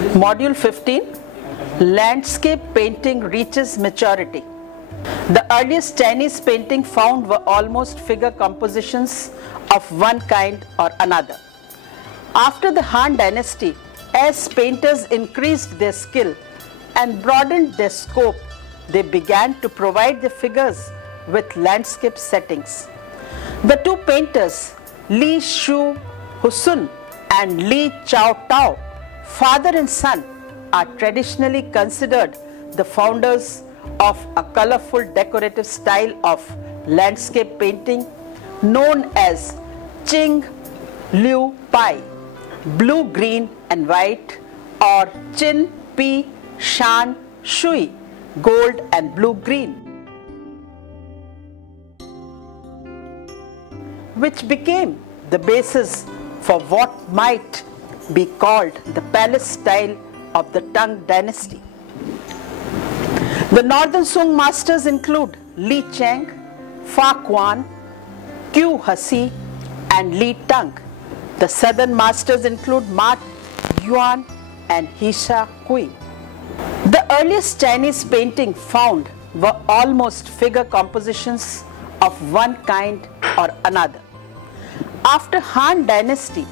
Module 15, Landscape Painting Reaches Maturity. The earliest Chinese painting found were almost figure compositions of one kind or another. After the Han Dynasty, as painters increased their skill and broadened their scope, they began to provide the figures with landscape settings. The two painters, Li Shu Husun and Li Chao Tao, father and son, are traditionally considered the founders of a colorful decorative style of landscape painting known as Qing Liu Pai, blue, green and white, or Qin Pi Shan Shui, gold and blue green, which became the basis for what might be called the palace style of the Tang dynasty. The northern Song masters include Li Cheng, Fa Quan, Qiu Hasi and Li Tang. The southern masters include Ma Yuan and Hisha Kui. The earliest Chinese painting found were almost figure compositions of one kind or another. After Han Dynasty,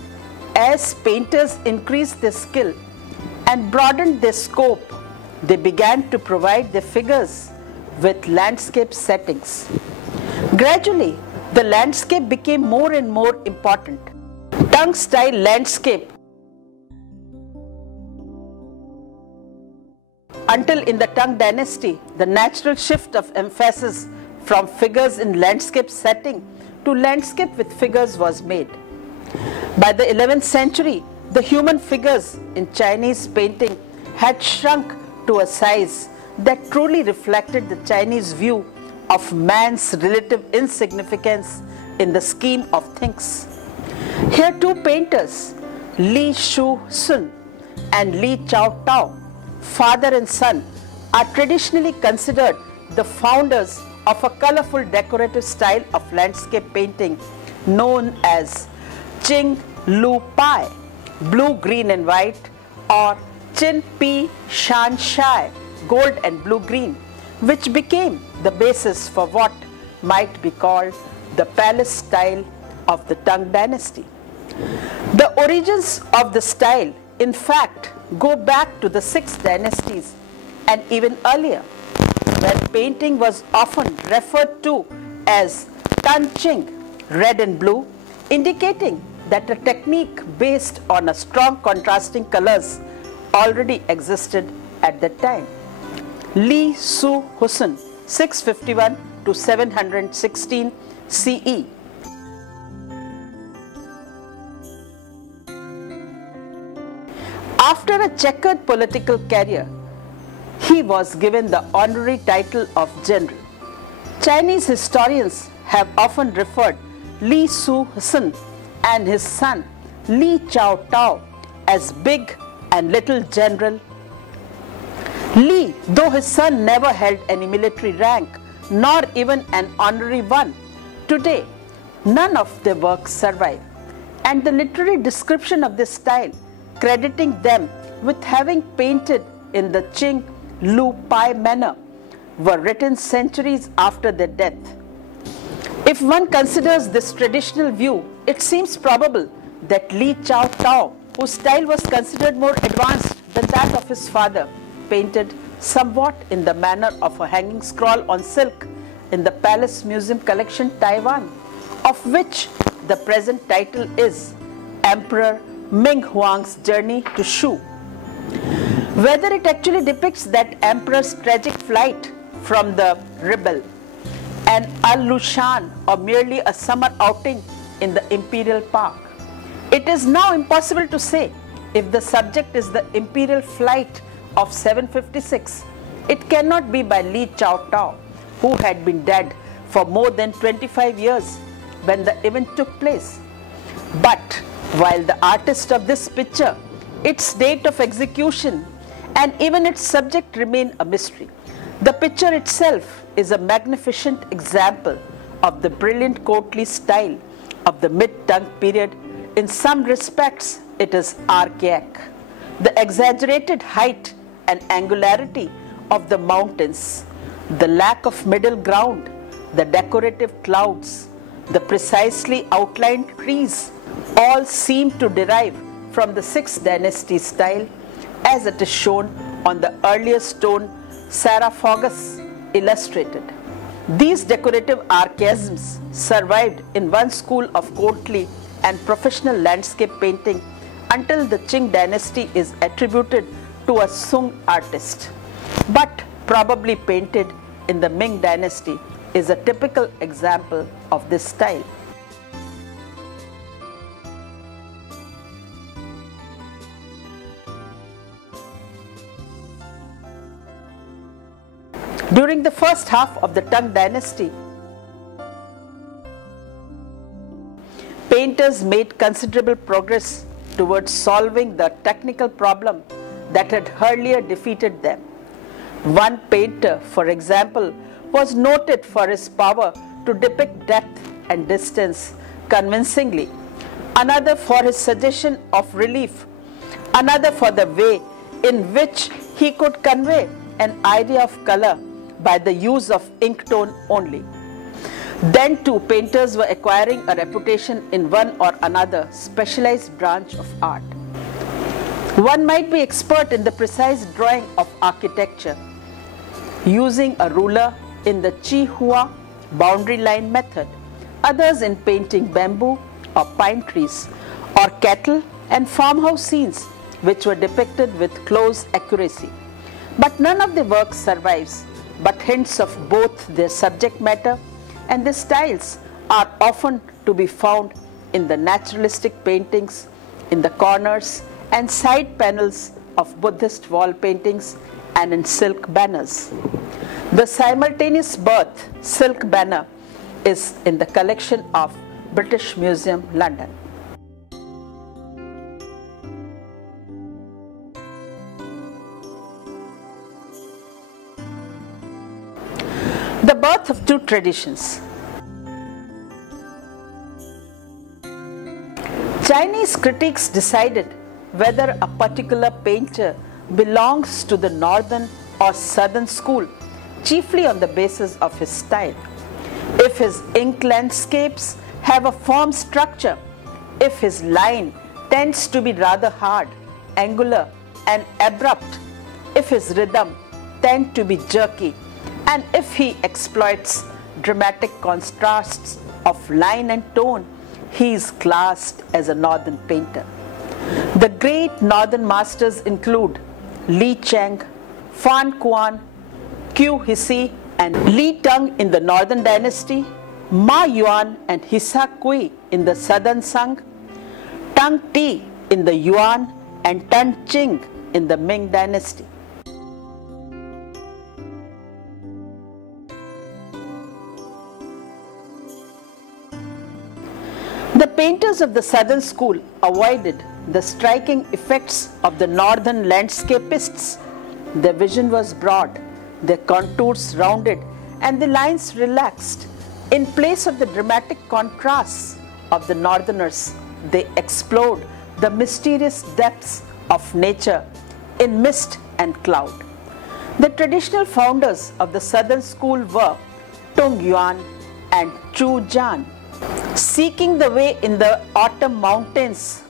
as painters increased their skill and broadened their scope, they began to provide their figures with landscape settings. Gradually, the landscape became more and more important. Tang-style landscape, until in the Tang dynasty, the natural shift of emphasis from figures in landscape setting to landscape with figures was made. By the 11th century, the human figures in Chinese painting had shrunk to a size that truly reflected the Chinese view of man's relative insignificance in the scheme of things. Here two painters, Li Shu Sun and Li Chao Tao, father and son, are traditionally considered the founders of a colorful decorative style of landscape painting known as Qing Liu Pai, blue, green and white, or Qin Pi Shan Shui, gold and blue green, which became the basis for what might be called the palace style of the Tang dynasty. The origins of the style, in fact, go back to the 6 dynasties and even earlier, when painting was often referred to as Tan Qing, red and blue, indicating that a technique based on a strong contrasting colors already existed at that time. Li Su Husun, 651 to 716 CE. After a checkered political career, he was given the honorary title of general. Chinese historians have often referred Li Su Husun and his son Li Chao Tao as Big and Little General. Li, though his son never held any military rank, nor even an honorary one, today none of their works survive, and the literary description of this style, crediting them with having painted in the Qing Liu Pai manner, were written centuries after their death. If one considers this traditional view, it seems probable that Li Chao Tao, whose style was considered more advanced than that of his father, painted somewhat in the manner of a hanging scroll on silk in the Palace Museum Collection, Taiwan, of which the present title is Emperor Ming Huang's Journey to Shu. Whether it actually depicts that emperor's tragic flight from the rebel and Al-Lushan, or merely a summer outing in the imperial park, it is now impossible to say. If the subject is the imperial flight of 756, it cannot be by Li Chao Tao, who had been dead for more than 25 years when the event took place. But while the artist of this picture, its date of execution and even its subject remain a mystery, the picture itself is a magnificent example of the brilliant courtly style of the mid-Tang period. In some respects, it is archaic. The exaggerated height and angularity of the mountains, the lack of middle ground, the decorative clouds, the precisely outlined trees, all seem to derive from the 6th dynasty style as it is shown on the earlier stone sarcophagus illustrated. These decorative archaisms survived in one school of courtly and professional landscape painting until the Qing dynasty is attributed to a Sung artist, but probably painted in the Ming dynasty is a typical example of this style. During the first half of the Tang dynasty, painters made considerable progress towards solving the technical problem that had earlier defeated them. One painter, for example, was noted for his power to depict depth and distance convincingly, another for his suggestion of relief, another for the way in which he could convey an idea of color by the use of ink tone only. Then too, painters were acquiring a reputation in one or another specialized branch of art. One might be expert in the precise drawing of architecture, using a ruler in the Chi Hua boundary line method, others in painting bamboo or pine trees, or cattle and farmhouse scenes which were depicted with close accuracy. But none of the work survives, but hints of both their subject matter and their styles are often to be found in the naturalistic paintings, in the corners and side panels of Buddhist wall paintings, and in silk banners. The simultaneous birth silk banner is in the collection of British Museum, London. The birth of two traditions. Chinese critics decided whether a particular painter belongs to the northern or southern school chiefly on the basis of his style. If his ink landscapes have a firm structure, if his line tends to be rather hard, angular and abrupt, if his rhythm tends to be jerky, and if he exploits dramatic contrasts of line and tone, he is classed as a northern painter. The great northern masters include Li Cheng, Fan Kuan, Qiu Hisi and Li Teng in the northern dynasty, Ma Yuan and Hisa Kui in the southern Sung, Tang Ti in the Yuan and Tan Qing in the Ming dynasty. The painters of the southern school avoided the striking effects of the northern landscapists. Their vision was broad, their contours rounded, and the lines relaxed. In place of the dramatic contrasts of the northerners, they explored the mysterious depths of nature in mist and cloud. The traditional founders of the southern school were Tung Yuan and Chu Jian. Seeking the way in the autumn mountains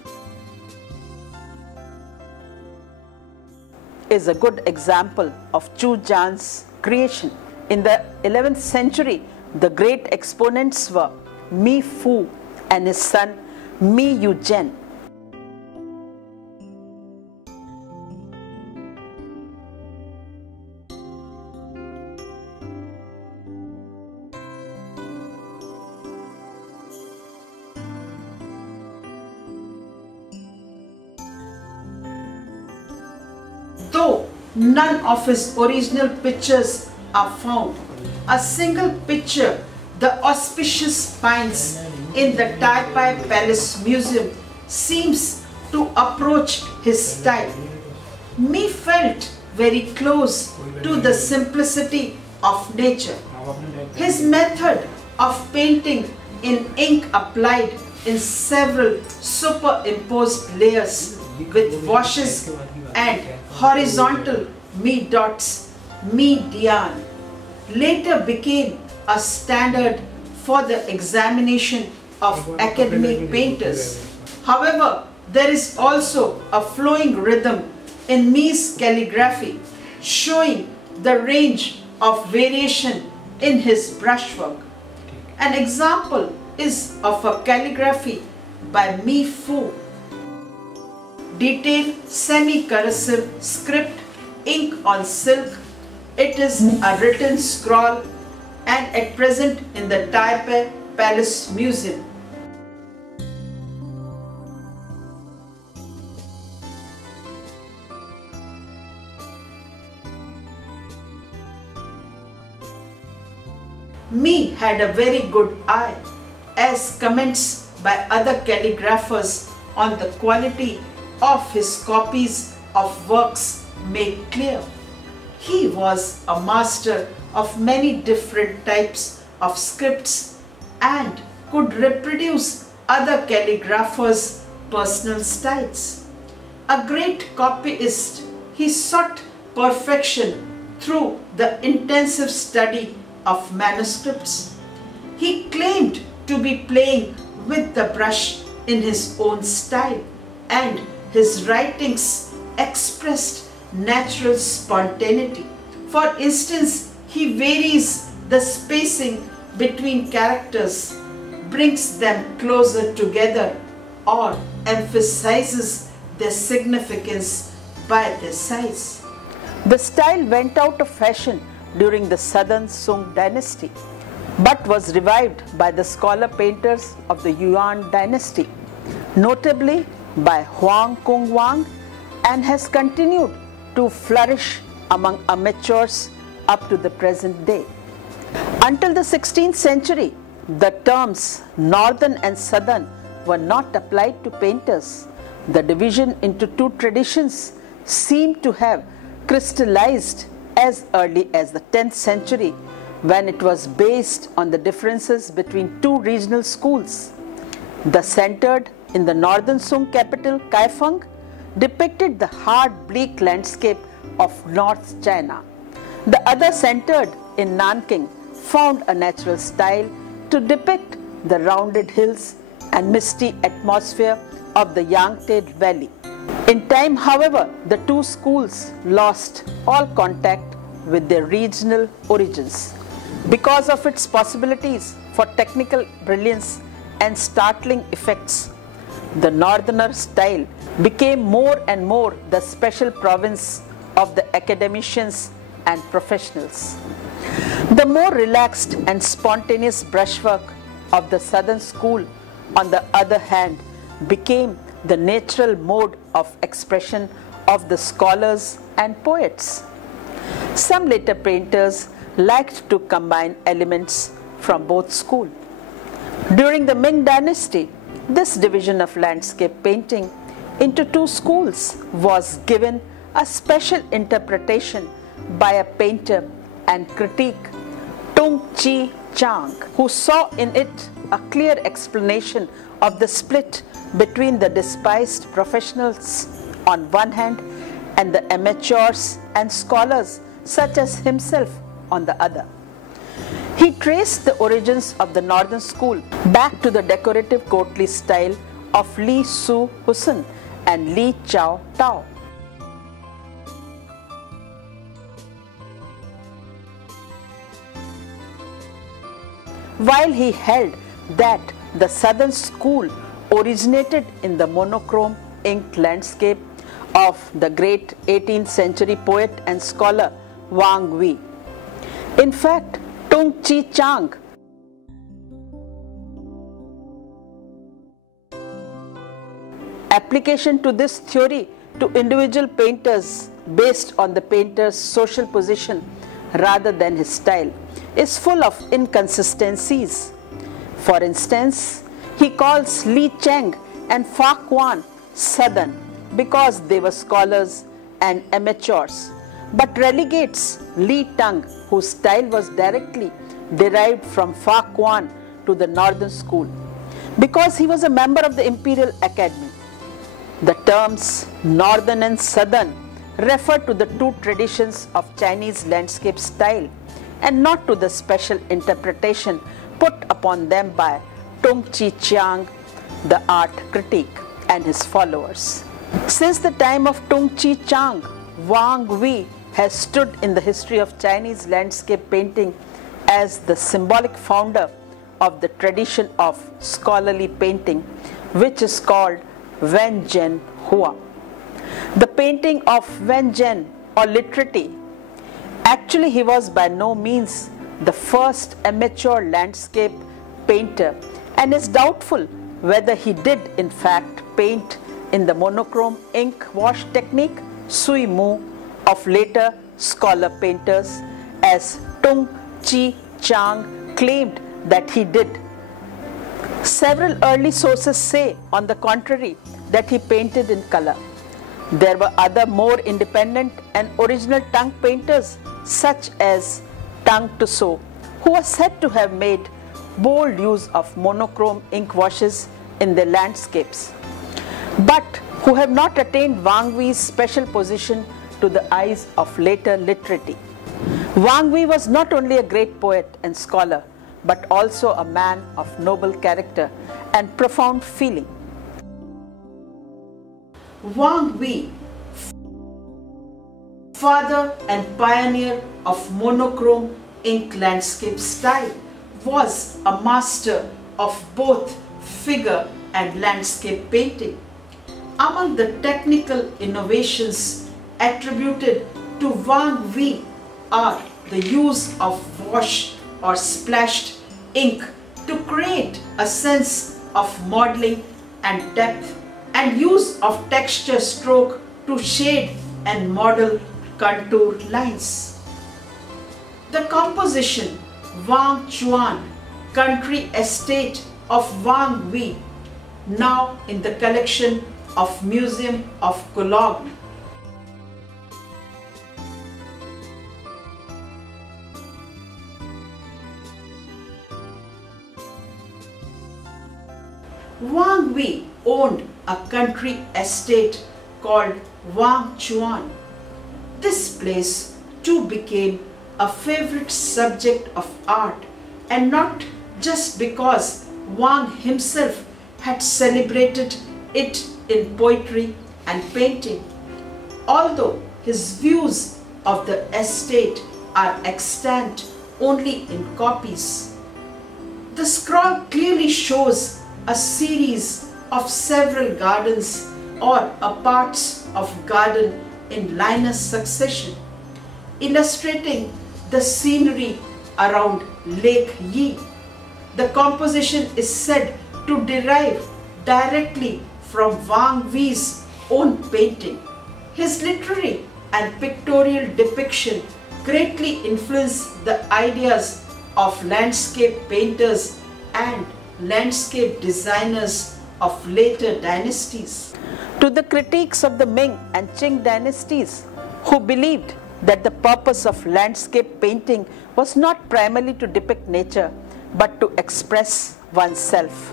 is a good example of Chu Jian's creation. In the 11th century, the great exponents were Mi Fu and his son Mi Yuzhen. Though none of his original pictures are found, a single picture, the auspicious pines in the Taipei Palace Museum, seems to approach his style. Mi felt very close to the simplicity of nature. His method of painting in ink applied in several superimposed layers with washes and horizontal me dots, median, later became a standard for the examination of academic painters. However, there is also a flowing rhythm in Mee's calligraphy, showing the range of variation in his brushwork. An example is of a calligraphy by Mi Fu. Detailed semi-cursive script, ink on silk. It is a written scroll and at present in the Taipei Palace Museum. Mi had a very good eye, as comments by other calligraphers on the quality of his copies of works make clear. He was a master of many different types of scripts and could reproduce other calligraphers' personal styles. A great copyist, he sought perfection through the intensive study of manuscripts. He claimed to be playing with the brush in his own style, and his writings expressed natural spontaneity. For instance, he varies the spacing between characters, brings them closer together, or emphasizes their significance by their size. The style went out of fashion during the Southern Song dynasty, but was revived by the scholar painters of the Yuan dynasty, notably by Huang Kung Wang, and has continued to flourish among amateurs up to the present day. Until the 16th century, the terms Northern and Southern were not applied to painters. The division into two traditions seemed to have crystallized as early as the 10th century, when it was based on the differences between two regional schools. The centered in the northern Song capital Kaifeng depicted the hard, bleak landscape of North China. The other, centered in Nanking, found a natural style to depict the rounded hills and misty atmosphere of the Yangtze Valley. In time, however, the two schools lost all contact with their regional origins. Because of its possibilities for technical brilliance and startling effects, the northerner style became more and more the special province of the academicians and professionals. The more relaxed and spontaneous brushwork of the southern school, on the other hand, became the natural mode of expression of the scholars and poets. Some later painters liked to combine elements from both schools. During the Ming dynasty, this division of landscape painting into two schools was given a special interpretation by a painter and critic, Tung Chi Chang, who saw in it a clear explanation of the split between the despised professionals on one hand and the amateurs and scholars such as himself on the other. He traced the origins of the northern school back to the decorative courtly style of Li Su Husn and Li Chao Tao. While he held that the southern school originated in the monochrome inked landscape of the great 18th century poet and scholar Wang Wei. In fact, Tung Chi Chang application to this theory to individual painters based on the painter's social position rather than his style is full of inconsistencies. For instance, he calls Li Cheng and Fa Quan Southern because they were scholars and amateurs, but relegates Li Tang, whose style was directly derived from Fa Quan, to the northern school because he was a member of the Imperial Academy. The terms northern and southern refer to the two traditions of Chinese landscape style and not to the special interpretation put upon them by Tung Chi Chiang, the art critic, and his followers. Since the time of Tung Chi Chiang, Wang Wei has stood in the history of Chinese landscape painting as the symbolic founder of the tradition of scholarly painting, which is called Wen Zhen Hua. The painting of Wen Zhen, or literati, actually he was by no means the first amateur landscape painter, and is doubtful whether he did in fact paint in the monochrome ink wash technique, sui mu, of later scholar painters, as Tung Chi Chiang claimed that he did. Several early sources say, on the contrary, that he painted in color. There were other more independent and original tongue painters, such as Tang Tussaud, who was said to have made bold use of monochrome ink washes in their landscapes, but who have not attained Wang Wei's special position to the eyes of later literati. Wang Wei was not only a great poet and scholar, but also a man of noble character and profound feeling. Wang Wei, father and pioneer of monochrome ink landscape style, was a master of both figure and landscape painting. Among the technical innovations attributed to Wang Wei are the use of wash or splashed ink to create a sense of modeling and depth, and use of texture stroke to shade and model contour lines. The composition Wang Chuan, Country Estate of Wang Wei, now in the collection of Museum of Cologne, Wang Wei owned a country estate called Wang Chuan. This place too became a favorite subject of art, and not just because Wang himself had celebrated it in poetry and painting, although his views of the estate are extant only in copies. The scroll clearly shows a series of several gardens or a parts of garden in linear succession, illustrating the scenery around Lake Yi. The composition is said to derive directly from Wang Wei's own painting. His literary and pictorial depiction greatly influenced the ideas of landscape painters and landscape designers of later dynasties. To the critics of the Ming and Qing dynasties, who believed that the purpose of landscape painting was not primarily to depict nature, but to express oneself,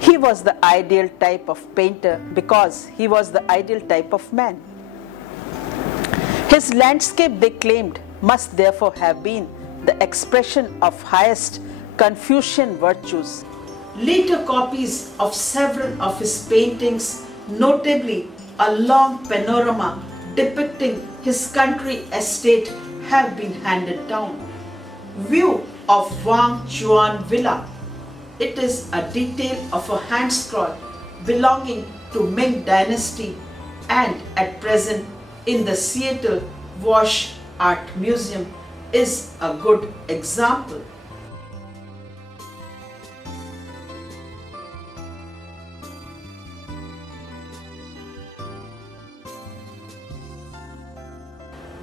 he was the ideal type of painter because he was the ideal type of man. His landscape, they claimed, must therefore have been the expression of highest Confucian virtues. Later copies of several of his paintings, notably a long panorama depicting his country estate, have been handed down. View of Wang Chuan Villa. It is a detail of a hand scroll belonging to Ming Dynasty and at present in the Seattle Wash Art Museum is a good example.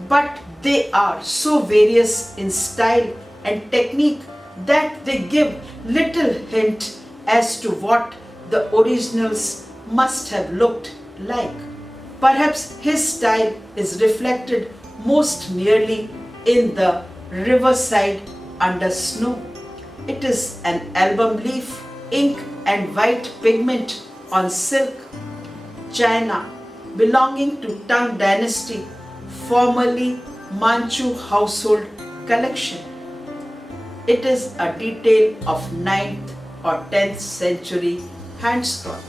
But they are so various in style and technique that they give little hint as to what the originals must have looked like. Perhaps his style is reflected most nearly in the riverside under snow. It is an album leaf, ink and white pigment on silk. China, belonging to Tang dynasty, formerly Manchu household collection. It is a detail of 9th or 10th century hand scroll.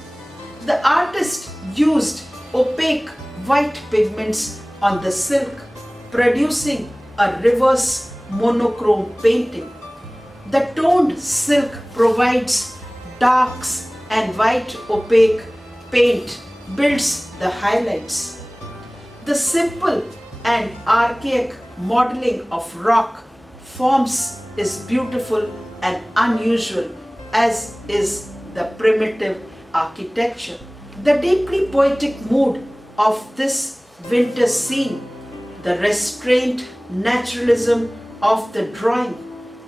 The artist used opaque white pigments on the silk, producing a reverse monochrome painting. The toned silk provides darks and white opaque paint builds the highlights. The simple and archaic modeling of rock forms is beautiful and unusual, as is the primitive architecture. The deeply poetic mood of this winter scene, the restrained naturalism of the drawing,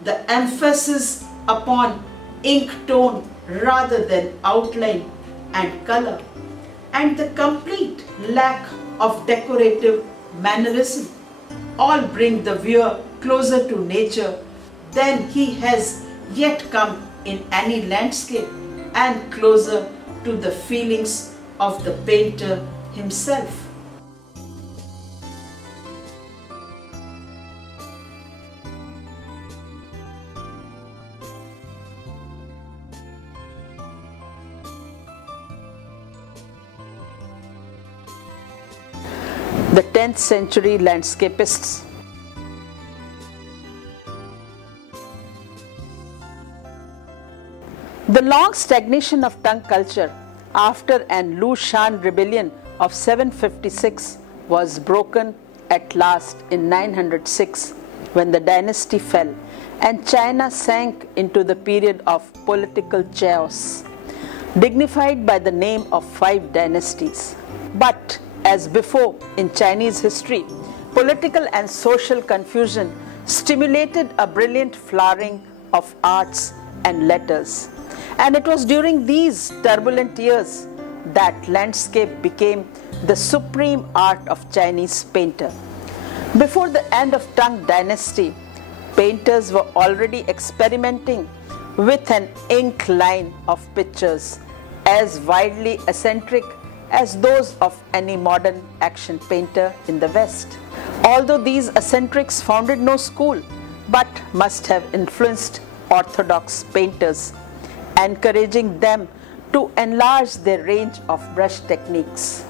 the emphasis upon ink tone rather than outline and color, and the complete lack of decorative mannerism all bring the viewer closer to nature than he has yet come in any landscape, and closer to the feelings of the painter himself. The 10th century landscapists. The long stagnation of Tang culture after an Lu Shan rebellion of 756 was broken at last in 906 when the dynasty fell and China sank into the period of political chaos, dignified by the name of 5 dynasties. But as before in Chinese history, political and social confusion stimulated a brilliant flowering of arts and letters. And it was during these turbulent years that landscape became the supreme art of Chinese painter. Before the end of Tang dynasty, painters were already experimenting with an ink line of pictures as wildly eccentric as those of any modern action painter in the West. Although these eccentrics founded no school, but must have influenced orthodox painters, encouraging them to enlarge their range of brush techniques.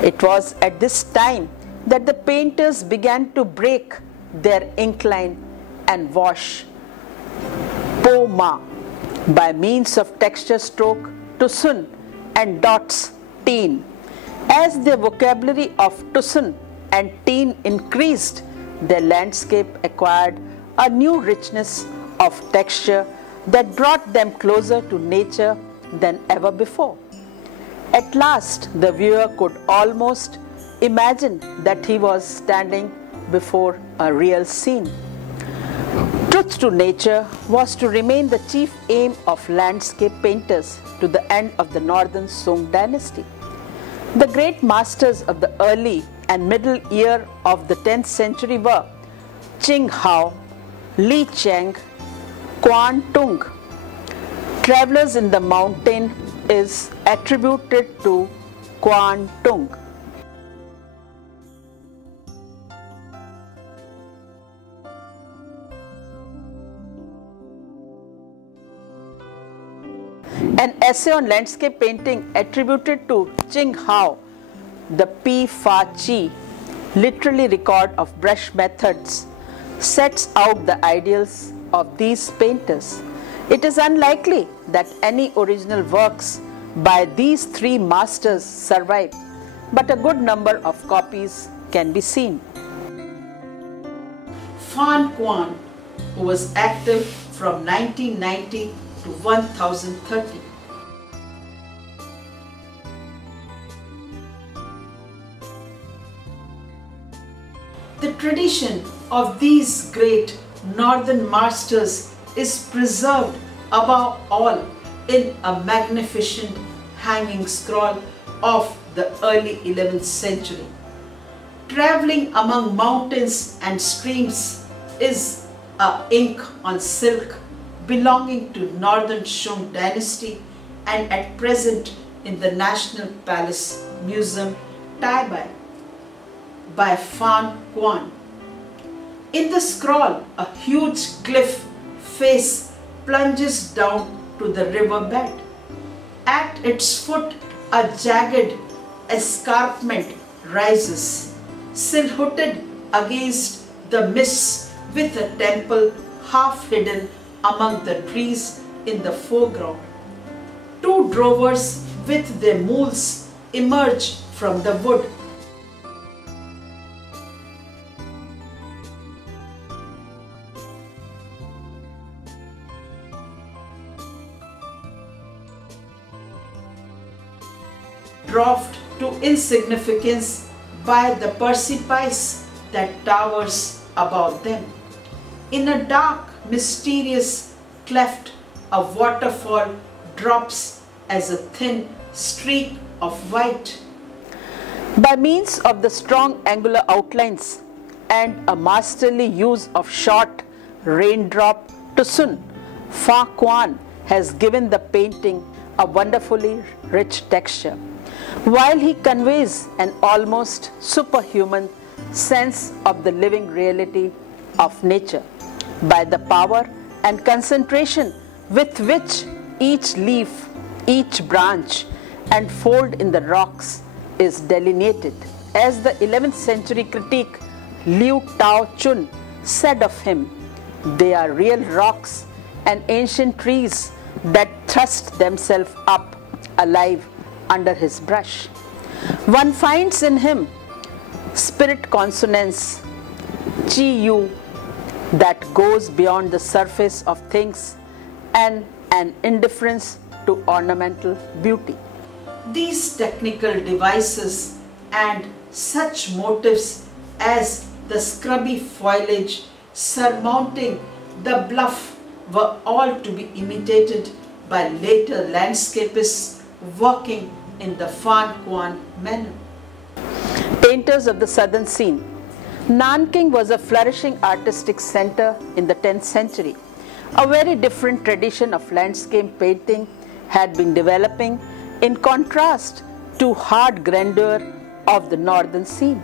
It was at this time that the painters began to break their ink line and wash po ma by means of texture stroke tusun and dots teen. As their vocabulary of tusun and teen increased, their landscape acquired a new richness of texture that brought them closer to nature than ever before. At last, the viewer could almost imagine that he was standing before a real scene. Truth to nature was to remain the chief aim of landscape painters to the end of the northern Song dynasty. The great masters of the early and middle year of the 10th century were Qing Hao, Li Cheng, Quan Tung. Travelers in the Mountain is attributed to Quan Tung. An essay on landscape painting attributed to Qing Hao, the Pi Fa Chi, literary record of brush methods, sets out the ideals of these painters. It is unlikely that any original works by these 3 masters survive, but a good number of copies can be seen. Fan Quan, who was active from 1990 to 1030. The tradition of these great northern masters is preserved above all in a magnificent hanging scroll of the early 11th century. Traveling among mountains and streams is a ink on silk belonging to northern Song dynasty and at present in the National Palace Museum, Taipei, by Fan Quan. In the scroll, a huge cliff face plunges down to the riverbed. At its foot, a jagged escarpment rises, silhouetted against the mist, with a temple half hidden among the trees in the foreground. Two drovers with their mules emerge from the wood. Dwarfed to insignificance by the precipice that towers above them. In a dark, mysterious cleft, a waterfall drops as a thin streak of white. By means of the strong angular outlines and a masterly use of short raindrop to Sun, Fa Quan has given the painting a wonderfully rich texture, while he conveys an almost superhuman sense of the living reality of nature by the power and concentration with which each leaf, each branch and fold in the rocks is delineated. As the 11th century critic Liu Tao Chun said of him, they are real rocks and ancient trees that thrust themselves up alive under his brush. One finds in him spirit consonance, chi yu, that goes beyond the surface of things and an indifference to ornamental beauty. These technical devices and such motifs as the scrubby foliage surmounting the bluff were all to be imitated by later landscapists working in the Fan Quan manner. Painters of the southern scene. Nanking was a flourishing artistic center in the 10th century. A very different tradition of landscape painting had been developing in contrast to hard grandeur of the northern scene.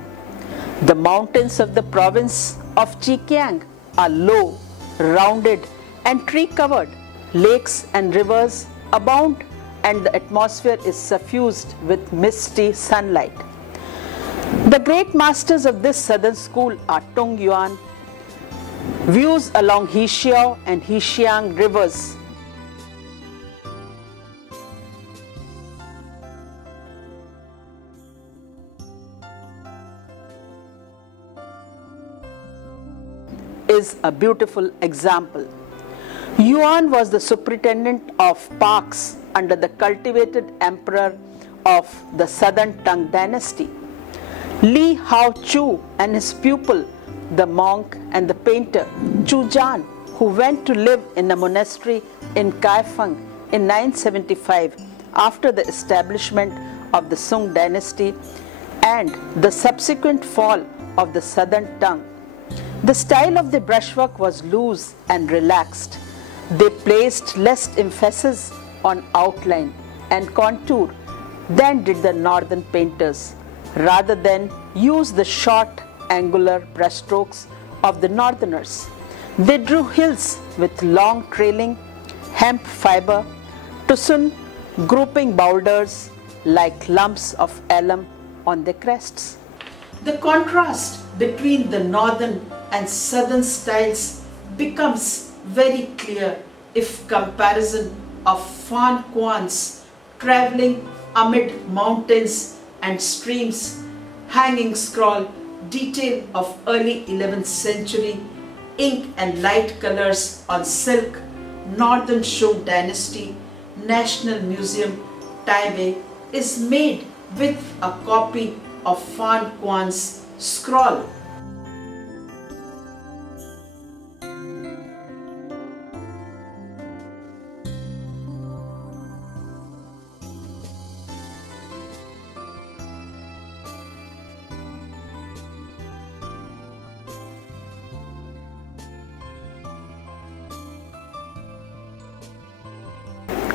The mountains of the province of Zhejiang are low, rounded and tree-covered. Lakes and rivers abound and the atmosphere is suffused with misty sunlight. The great masters of this southern school are Tung Yuan. Views along Hexiao and Hexiang rivers is a beautiful example. Yuan was the superintendent of parks under the cultivated emperor of the southern Tang dynasty. Li Hao Chu and his pupil, the monk and the painter Chu Jan, who went to live in a monastery in Kaifeng in 975 after the establishment of the Sung dynasty and the subsequent fall of the southern Tang. The style of the brushwork was loose and relaxed. They placed less emphasis on outline and contour than did the northern painters, rather than use the short angular brushstrokes of the northerners. They drew hills with long trailing hemp fiber, to soon grouping boulders like lumps of alum on their crests. The contrast between the northern and southern styles becomes very clear if comparison of Fan Quan's traveling amid mountains and streams, hanging scroll detail of early 11th century, ink and light colors on silk, Northern Sung Dynasty, National Museum, Taipei, is made with a copy of Fan Quan's scroll.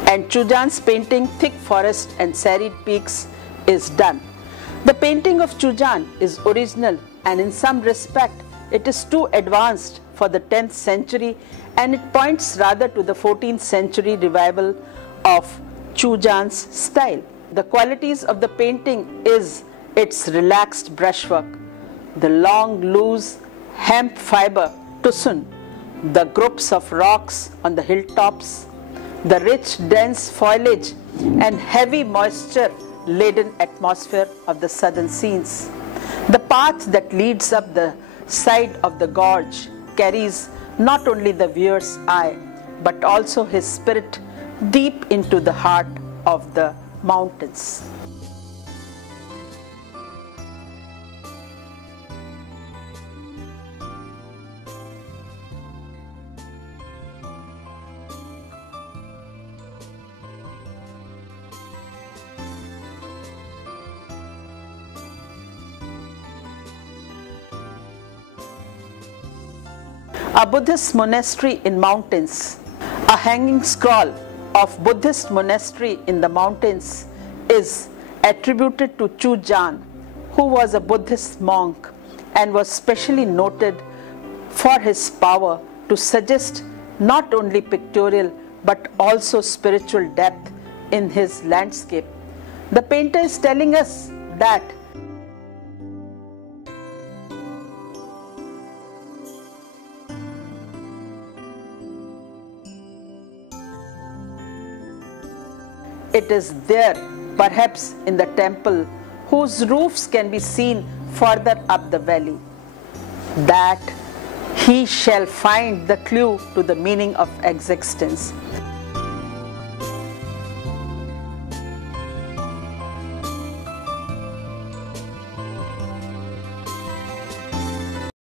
And Chu Jan's painting thick forest and serried peaks is done. The painting of Chujan is original, and in some respect it is too advanced for the 10th century, and it points rather to the 14th century revival of Chujan's style. The qualities of the painting is its relaxed brushwork, the long loose hemp fiber tusun, the groups of rocks on the hilltops, the rich dense foliage and heavy moisture laden atmosphere of the southern scenes. The path that leads up the side of the gorge carries not only the viewer's eye but also his spirit deep into the heart of the mountains. A Buddhist monastery in mountains. A hanging scroll of Buddhist monastery in the mountains is attributed to Chujan, who was a Buddhist monk and was specially noted for his power to suggest not only pictorial but also spiritual depth in his landscape. The painter is telling us that it is there, perhaps in the temple, whose roofs can be seen further up the valley, that he shall find the clue to the meaning of existence.